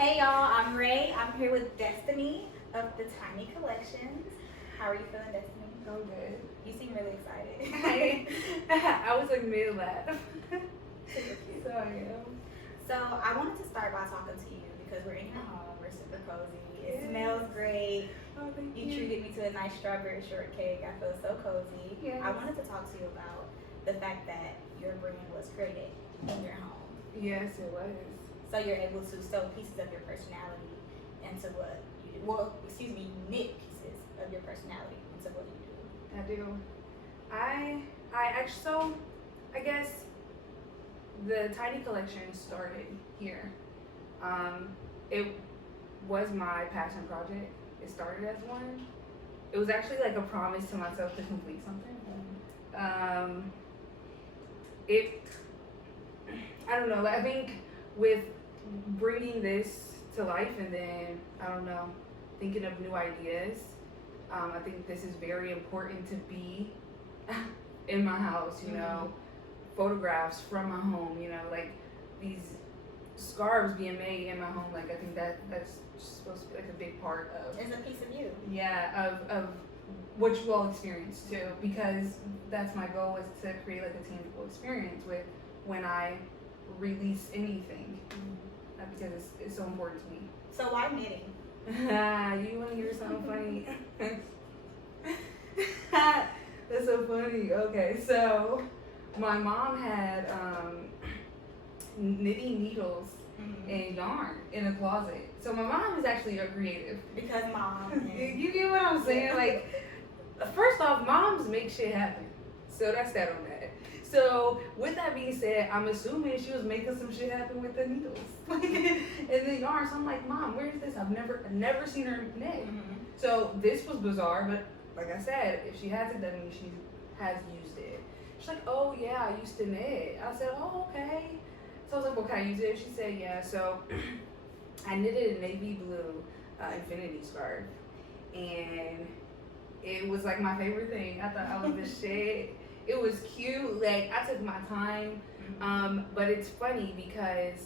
Hey y'all, I'm Ray. I'm here with Destiny of the Tiny Collections. How are you feeling, Destiny? I'm good. You seem really excited. I was like mid laugh. Super cute. So I am. So I wanted to start by talking to you because we're in your home. We're super cozy. It Yes. smells great. Oh, thank You treated me to a nice strawberry shortcake. I feel so cozy. Yes. I wanted to talk to you about the fact that your brand was created in your home. Yes, it was. So you're able to sew pieces of your personality into what you do. Well, excuse me, knit pieces of your personality into what you do. I do. I actually, so I guess the Tiny Collection started here. It was my passion project. It started as one. It was actually like a promise to myself to complete something. I don't know. I think with bringing this to life and then I don't know, thinking of new ideas. I think this is very important to be in my house. You know, photographs from my home. You know, like these scarves being made in my home. Like I think that's supposed to be like a big part of. It's a piece of you. Yeah, of what you all experience too, because that's my goal is to create like a tangible experience with when I release anything, because it's so important to me. So why knitting? You want to hear something funny? That's so funny. Okay, so my mom had knitting needles and yarn in a closet. So my mom is actually a creative. Because mom. You get what I'm saying? Like, first off, moms make shit happen. So that's that on that. So with that being said, I'm assuming she was making some shit happen with the needles and the yarn. So I'm like, Mom, where is this? I've never seen her knit. So this was bizarre, but like I said, if she hasn't done it, she has used it. She's like, oh yeah, I used to knit. I said, oh okay. So I was like, well, can I use it? She said, yeah. So I knitted a navy blue infinity scarf, and it was like my favorite thing. I thought I was the shit. It was cute. Like I took my time, but it's funny because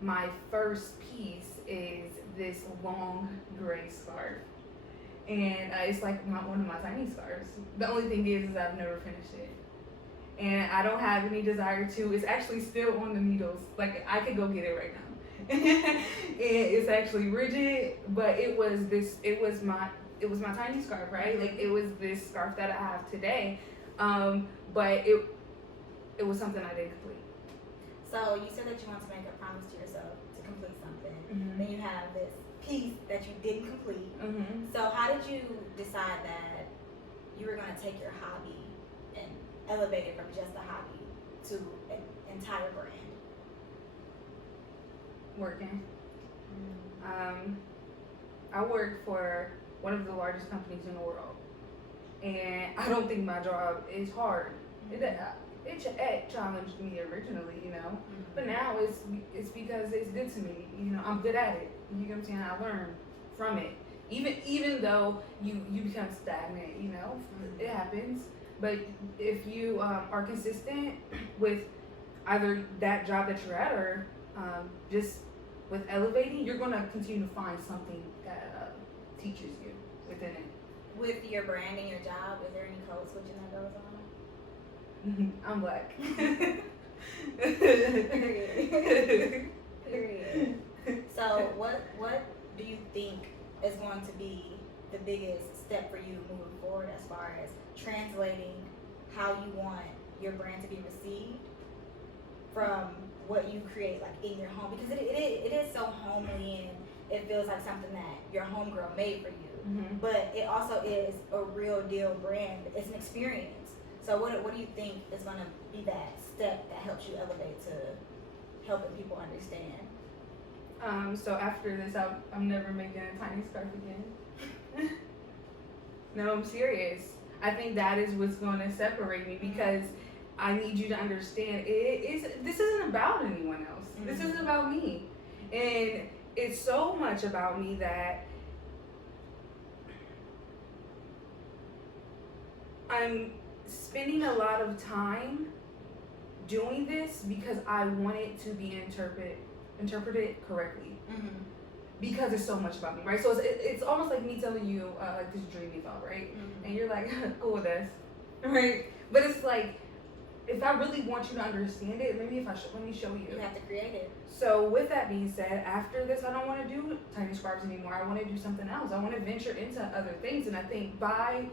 my first piece is this long gray scarf, and it's like one of my tiny scarves. The only thing is I've never finished it, and I don't have any desire to. It's actually still on the needles. Like I could go get it right now. And it's actually rigid, but it was my tiny scarf, right? Like it was this scarf that I have today. But it was something I didn't complete. So you said that you want to make a promise to yourself to complete something. Then you have this piece that you didn't complete. So how did you decide that you were going to take your hobby and elevate it from just a hobby to an entire brand? Working. I work for one of the largest companies in the world, and I don't think my job is hard. It challenged me originally, you know, but now it's because it's good to me. You know, I'm good at it. You know what I'm saying? I learn from it. Even though you become stagnant, you know, it happens. But if you are consistent with either that job that you're at or just with elevating, you're gonna continue to find something that teaches you within it. With your brand and your job, is there any code switching that goes on? I'm black. Period. So what do you think is going to be the biggest step for you moving forward as far as translating how you want your brand to be received from what you create like in your home? Because it is so homely and it feels like something that your homegirl made for you. But it also is a real deal brand. It's an experience. So what do you think is going to be that step that helps you elevate to helping people understand? So after this, I'm never making a tiny scarf again. No, I'm serious. I think that is what's going to separate me, because I need you to understand this isn't about anyone else. This isn't about me. And it's so much about me that I'm spending a lot of time doing this because I want it to be interpreted correctly. because it's so much about me, right? So it's almost like me telling you like this dream you thought, right? Mm-hmm. And you're like, cool with this, right? But it's like, if I really want you to understand it, maybe if let me show you. You have to create it. So with that being said, after this, I don't want to do tiny scarves anymore. I want to do something else. I want to venture into other things, and I think by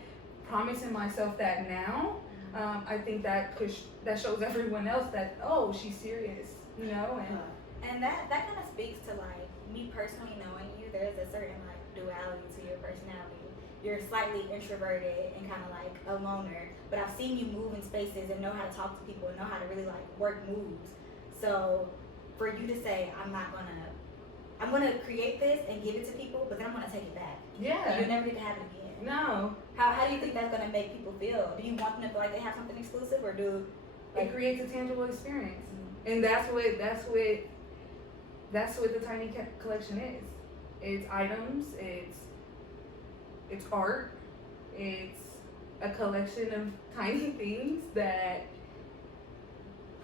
promising myself that now, I think that shows everyone else that, oh, she's serious, you know. And that kind of speaks to like me personally knowing you. There's a certain like duality to your personality. You're slightly introverted and kind of like a loner, but I've seen you move in spaces and know how to talk to people and know how to really like work moves. So for you to say, I'm gonna create this and give it to people, but then I'm gonna take it back. Yeah. You never need to have it again. No. How do you think that's gonna make people feel? Do you want them to feel like they have something exclusive, or do it creates a tangible experience? And that's what the Tiny Collection is. It's items, it's art, it's a collection of tiny things that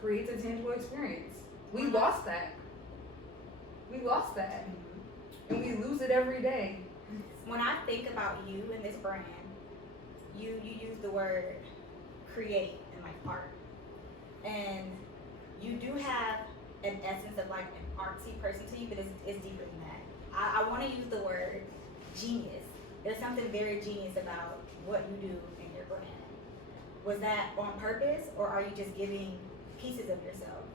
creates a tangible experience. We lost that. And we lose it every day. When I think about you and this brand, you use the word create and like art. And you do have an essence of like an artsy person to you, but it's deeper than that. I want to use the word genius. There's something very genius about what you do in your brand. Was that on purpose, or are you just giving pieces of yourself?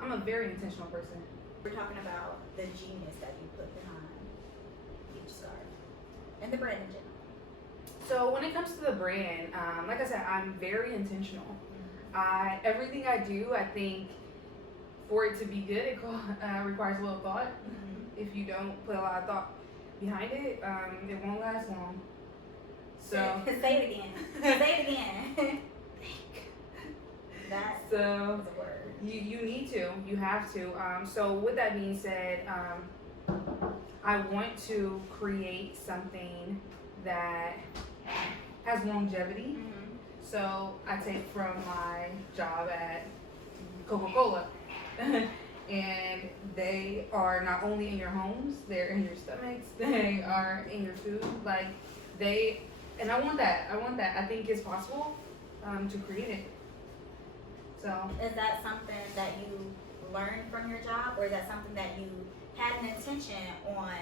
I'm a very intentional person. We're talking about the genius that you put behind each scarf and the brand in general. So when it comes to the brand, like I said, I'm very intentional. Everything I do, I think for it to be good, it requires a little thought. Mm-hmm. If you don't put a lot of thought behind it, it won't last long. So say it again. Say it again. That's so a word. you need to, you have to. So with that being said, I want to create something that has longevity. Mm-hmm. So I take from my job at Coca-Cola. And they are not only in your homes, they're in your stomachs, they are in your food, and I want that. I think it's possible to create it. So is that something that you learned from your job, or is that something that you had an intention on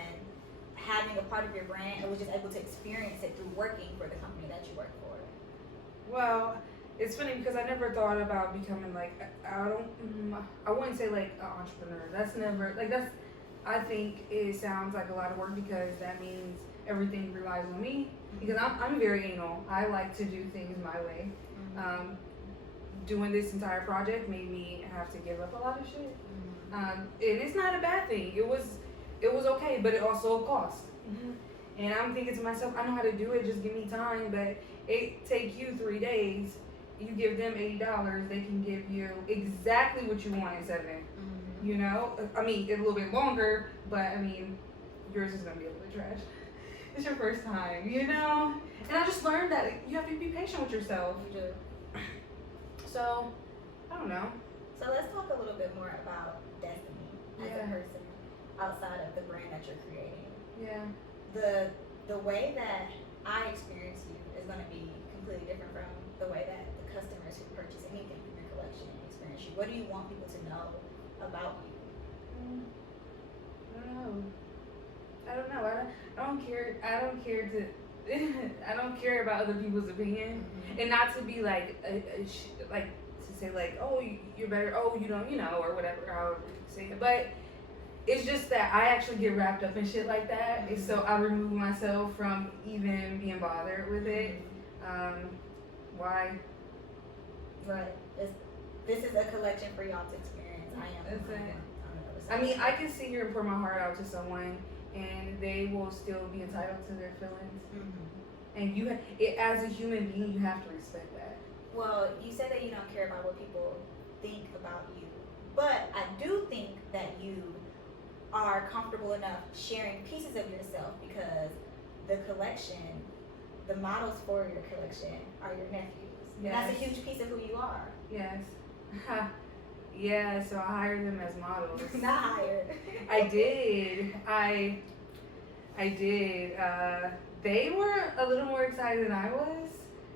having a part of your brand and was just able to experience it through working for the company that you work for? Well, it's funny because I never thought about becoming like, I wouldn't say like an entrepreneur. I think it sounds like a lot of work because that means everything relies on me. Because I'm very anal. I like to do things my way. Mm-hmm. Doing this entire project made me have to give up a lot of shit. Mm-hmm. And it's not a bad thing. It was okay, but it also cost. Mm-hmm. And I'm thinking to myself, I know how to do it, just give me time. But it take you 3 days. You give them $80, they can give you exactly what you want in 7. Mm-hmm. You know, I mean, it's a little bit longer, but I mean, yours is gonna be a little bit trash. It's your first time, you know. And I just learned that you have to be patient with yourself. You do. So, I don't know. So let's talk a little bit more about Destiny as a person outside of the brand that you're creating. Yeah. The way that I experience you is going to be completely different from the way that the customers who purchase anything from your collection experience you. What do you want people to know about you? I don't know. I don't care. I don't care to. I don't care about other people's opinion, and not to be like like to say like, oh, you're better. Oh, you don't, or whatever. However you say it, but it's just that I actually get wrapped up in shit like that, and so I remove myself from even being bothered with it. Why? Right. This is a collection for y'all to experience. I mean, I can sit here and pour my heart out to someone, and they will still be entitled to their feelings. And as a human being, you have to respect that. Well, you said that you don't care about what people think about you, but I do think that you are comfortable enough sharing pieces of yourself because the collection, the models for your collection are your nephews. Yes. That's a huge piece of who you are. Yes. Yeah, so I hired them as models. Not hired. I did. I did. They were a little more excited than I was.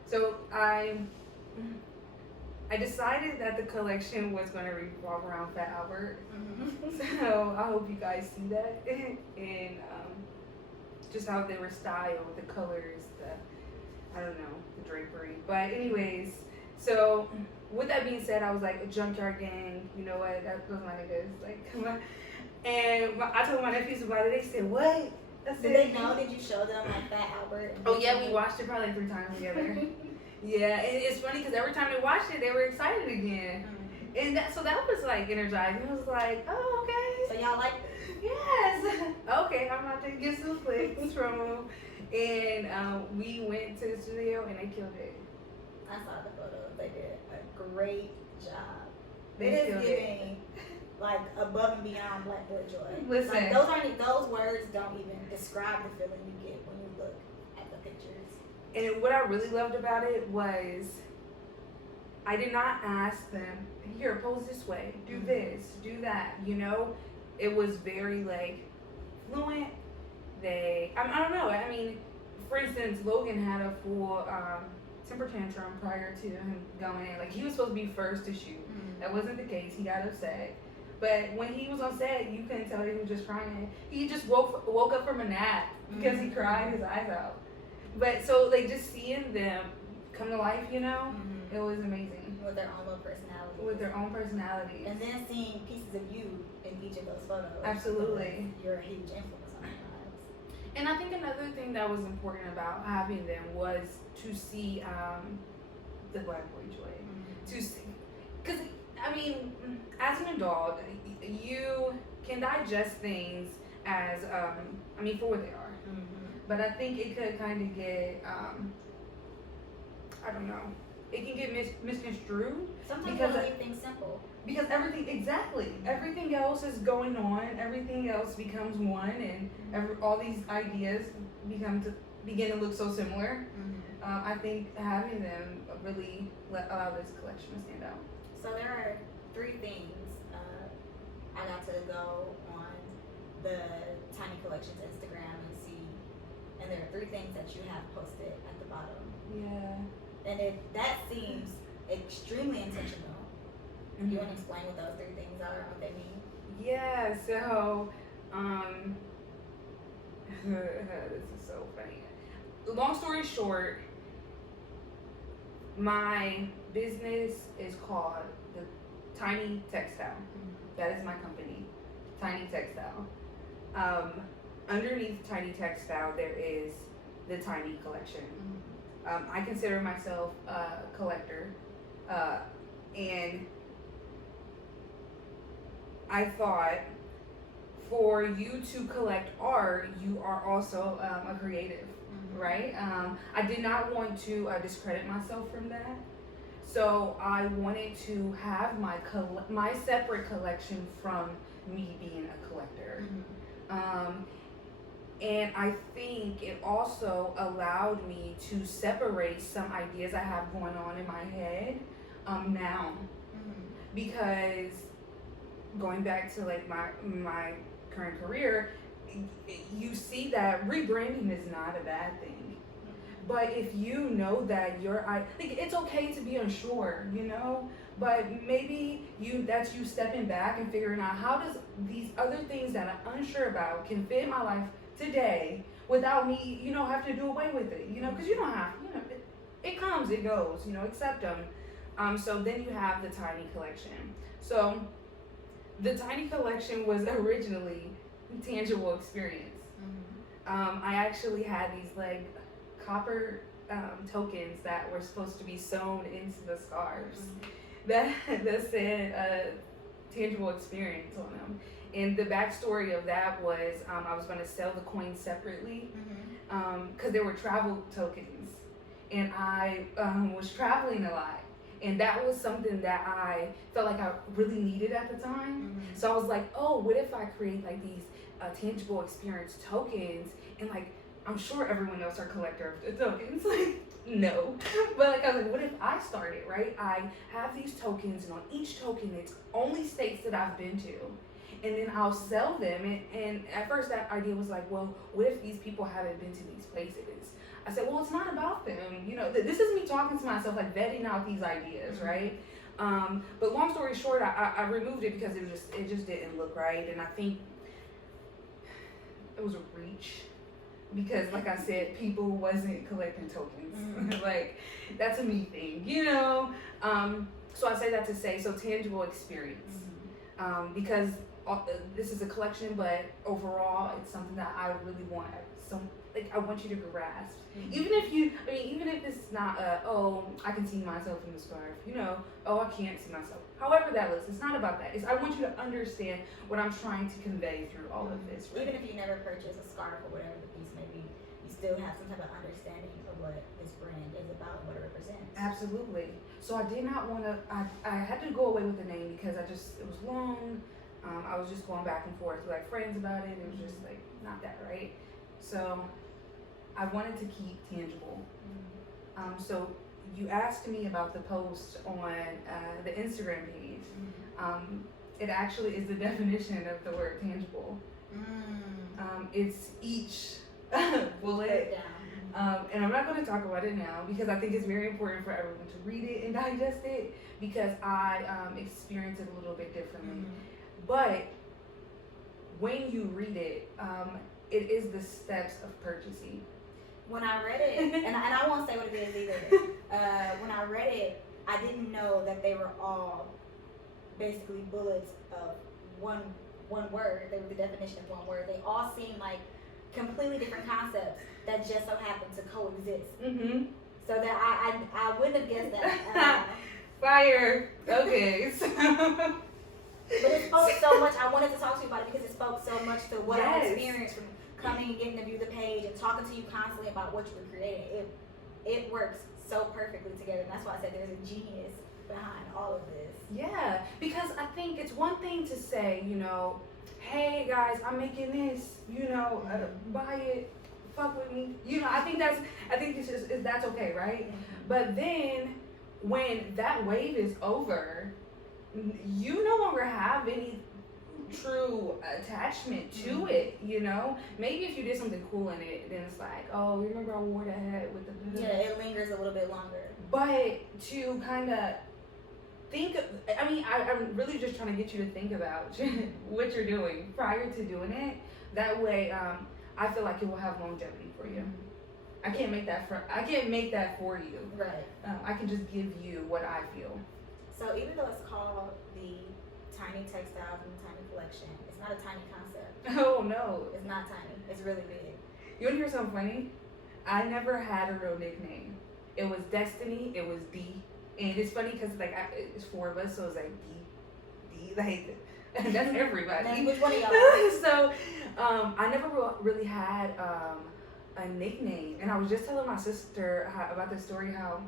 So I decided that the collection was going to revolve around Fat Albert. So I hope you guys see that. And just how they were styled, the colors, I don't know, the drapery. But anyways, so with that being said, I was like, a Junkyard Gang, you know what, those my niggas, like, come on. And I told my nephews about it, they said, what? Did they know? Did you show them like Fat Albert? Oh yeah, we watched it probably like 3 times together. Yeah, and it's funny because every time they watched it, they were excited again. And that was like energizing. It was like, oh, okay. So y'all like yes. Okay, I'm about to get some clicks from them. And we went to the studio and they killed it. I saw the photos. They did a great job. They It is killed giving like above and beyond Black Boy Joy. Listen. Like, those words don't even describe the feeling you get when you look at the pictures. And what I really loved about it was I did not ask them, here, pose this way, do this, do that, you know? It was very like fluent. I don't know. I mean, for instance, Logan had a full temper tantrum prior to him going in. Like, he was supposed to be first to shoot. That wasn't the case. He got upset. But when he was on set, you couldn't tell that he was just crying. He just woke up from a nap because he cried his eyes out. But so, like, just seeing them come to life, you know, it was amazing. With their own little personality. With their own personalities. And then seeing pieces of you in each of those photos. Absolutely. You're a huge influence on their lives. And I think another thing that was important about having them was to see the Black Boy Joy. To see, because I mean, as an adult, you can digest things as I mean, for what they are. But I think it could kind of get I don't know. It can get misconstrued. Sometimes because you leave things simple. Because everything else is going on. Everything else becomes one, and all these ideas begin to look so similar. I think having them really allow this collection to stand out. So there are 3 things I got to go on the Tiny Collections Instagram and see, and there are 3 things that you have posted at the bottom. Yeah. And that seems extremely intentional. You want to explain what those 3 things are, what they mean? Yeah, so, this is so funny. Long story short, my business is called the Tiny Textile. That is my company, Tiny Textile. Underneath Tiny Textile, there is the Tiny Collection. I consider myself a collector, and I thought for you to collect art, you are also a creative, right? I did not want to discredit myself from that, so I wanted to have my separate collection from me being a collector. And I think it also allowed me to separate some ideas I have going on in my head now. Because going back to like my current career, you see that rebranding is not a bad thing. But if you know that it's okay to be unsure, you know, but maybe that's you stepping back and figuring out how does these other things that I'm unsure about can fit in my life today without me, you know, have to do away with it, you know, because you don't have, you know, it comes, it goes, you know, accept them. So then you have the Tiny Collection. So the Tiny Collection was originally tangible experience. I actually had these like copper tokens that were supposed to be sewn into the scarves that said tangible experience on them. And the backstory of that was I was going to sell the coins separately because they were travel tokens, and I was traveling a lot, and that was something that I felt like I really needed at the time. So I was like, oh, what if I create like these tangible experience tokens, and like I'm sure everyone else are collector of the tokens. Like, no. But like I was like, what if I started, right? I have these tokens, and on each token it's only states that I've been to. and then I'll sell them. And at first that idea was like, well, what if these people haven't been to these places? I said, well, it's not about them. You know, this is me talking to myself, like vetting out these ideas, right? But long story short, I removed it because it just didn't look right, and I think it was a reach because, like I said, people wasn't collecting tokens. Like, that's a me thing, you know. So I say that to say, so tangible experience, because this is a collection, but overall, it's something that I really want. I want you to grasp. Even if it's not I can see myself in the scarf, you know, I can't see myself. However that looks, it's not about that. I want you to understand what I'm trying to convey through all of this. Right? Even if you never purchase a scarf or whatever the piece may be, you still have some type of understanding of what this brand is about and what it represents. Absolutely. So I did not want to, I had to go away with the name because it was long. I was just going back and forth with like friends about it. It was just like not that right. So I wanted to keep tangible. So you asked me about the post on the Instagram page. It actually is the definition of the word tangible. It's each bullet. And I'm not going to talk about it now because I think it's very important for everyone to read it and digest it because I experience it a little bit differently. But when you read it, it is the steps of purchasing. When I read it, and I won't say what it is either. When I read it, I didn't know that they were all basically bullets of one word. They were the definition of one word. They all seem like completely different concepts that just so happen to coexist. So that I wouldn't have guessed that. Fire. Okay. But it spoke so much. I wanted to talk to you about it because it spoke so much to what I experienced from coming and getting to view the page and talking to you constantly about what you were creating. It works so perfectly together. And that's why I said there's a genius behind all of this. Yeah, because I think it's one thing to say, you know, hey guys, I'm making this, you know, buy it, fuck with me. You know, I think that's okay, right? But then when that wave is over, you no longer have any true attachment to it, you know. Maybe if you did something cool in it, then it's like, oh, remember I wore that hat with the it lingers a little bit longer. But to kind of think, I'm really just trying to get you to think about what you're doing prior to doing it. That way, I feel like it will have longevity for you. I can't make that for you. Right. I can just give you what I feel. So even though it's called the Tiny Textiles and Tiny Collection, it's not a tiny concept. Oh no. It's not tiny. It's really big. You want to hear something funny? I never had a real nickname. It was Destiny. It was D. And it's funny because like it's four of us, so it's like D, like that's everybody. That's which one of y'all? So I never really had a nickname, and I was just telling my sister about this story. How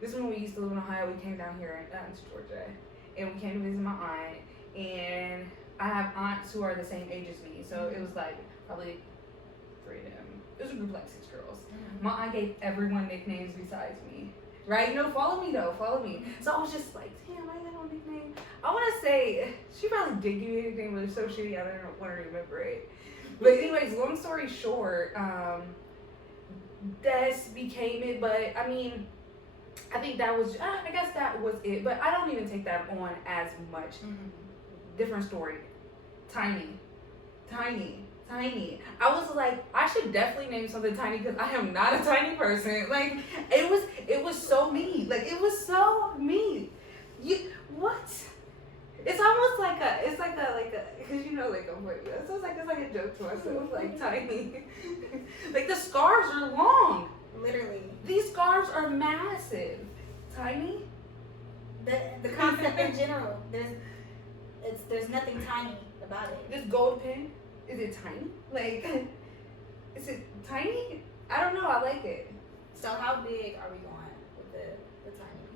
this is when we used to live in Ohio. We came down here to Georgia, and we came to visit my aunt. And I have aunts who are the same age as me, so it was like probably 3 of them. It was a group of like 6 girls. My aunt gave everyone nicknames besides me. Right? No, follow me though. Follow me. So I was just like, damn, I ain't got no nickname. I want to say she probably did give me a nickname, but it's so shitty I don't want to remember it. But anyways, long story short, Des became it. But I mean, I think that was, I guess that was it. But I don't even take that on as much. Different story. Tiny. I was like, I should definitely name something tiny because I am not a tiny person. Like, it was so me. Like, it was so me. What? It's almost like because you know, like, I'm funny. So it's like a joke to myself, like, tiny. Like, the scarves are long. Literally. These scarves are massive. Tiny? The concept in general, there's nothing tiny about it. This gold pin, is it tiny? Like, is it tiny? I don't know, I like it. So how big are we going with the tiny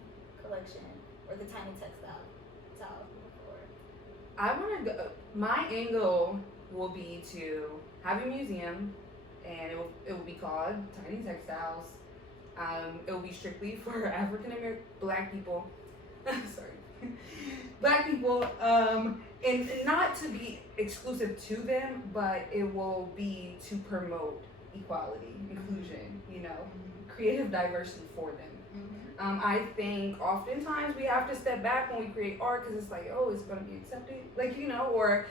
collection or the tiny textile towel? I want to go, my end goal will be to have a museum, and it will be called Tiny Textiles. It will be strictly for African American Black people. Sorry. Black people, and not to be exclusive to them, but it will be to promote equality, inclusion, creative diversity for them. I think oftentimes we have to step back when we create art because it's like, oh, it's going to be accepted, or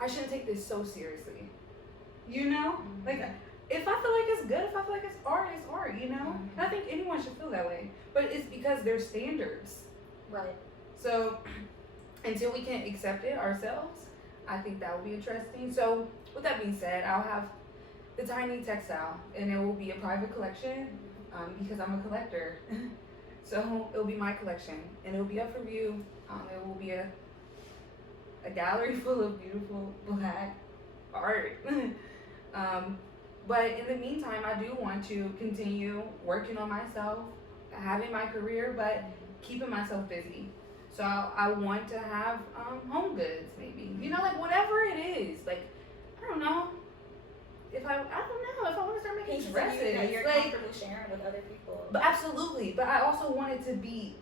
I shouldn't take this so seriously, like if I feel like it's good, if I feel like it's art, And I think anyone should feel that way, but it's because there's standards. Right. So until we can accept it ourselves, I think that will be interesting. So with that being said, I'll have the Tiny Textile, and it will be a private collection because I'm a collector. So it will be my collection, and it will be up for view. It will be a gallery full of beautiful Black art. But in the meantime, I do want to continue working on myself, having my career, but keeping myself busy. So I want to have home goods, maybe. Like whatever it is. Like, I don't know. If I want to start making dresses. That you're comfortable sharing with other people. But absolutely. But I also want it to be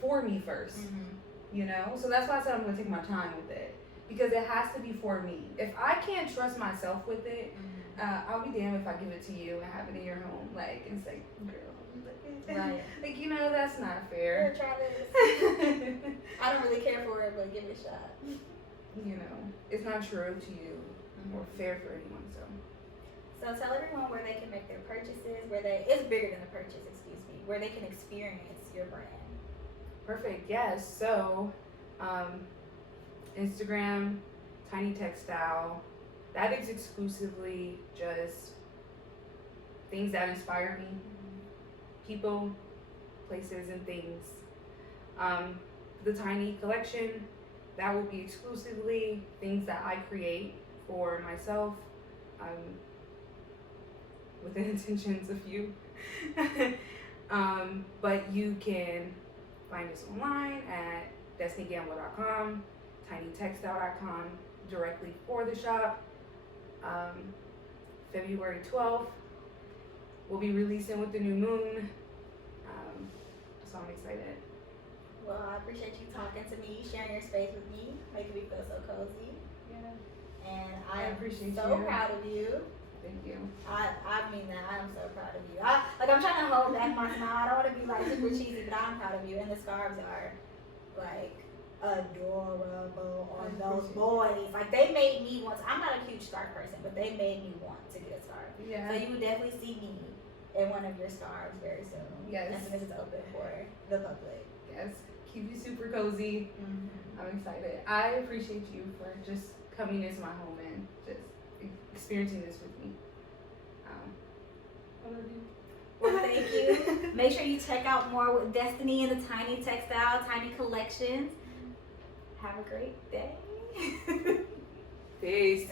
for me first. So that's why I said I'm going to take my time with it. Because it has to be for me. If I can't trust myself with it, I'll be damned if I give it to you and have it in your home, and say, girl, right. That's not fair. Here, try this. I don't really care for it, but give it a shot. It's not true to you or fair for anyone, So tell everyone where they can make their purchases, it's bigger than a purchase, where they can experience your brand. Perfect, yes. So, Instagram, Tiny Textile, that is exclusively just things that inspire me, people, places, and things. The Tiny Collection, that will be exclusively things that I create for myself, with the intentions of you. But you can find us online at destinygamble.com, tinytextile.com, directly for the shop. February 12th, we'll be releasing with the new moon. So I'm excited. Well, I appreciate you talking to me, sharing your space with me, making me feel so cozy. Yeah. And I appreciate so you. proud of you. Thank you. I mean that. I am so proud of you. I'm trying to hold back my smile. I don't want to be super cheesy, but I'm proud of you. And the scarves are adorable on those boys. They made me want to. I'm not a huge scarf person, but they made me want to get a scarf. Yeah. So you would definitely see me in one of your scarves very soon. Yes. As soon as it's open for the public. Yes. Keep you super cozy. I'm excited. I appreciate you for just coming into my home and just experiencing this with me. I love you. Well, thank you. Make sure you check out more with Destiny and the Tiny Textile, Tiny Collections. Have a great day. Peace.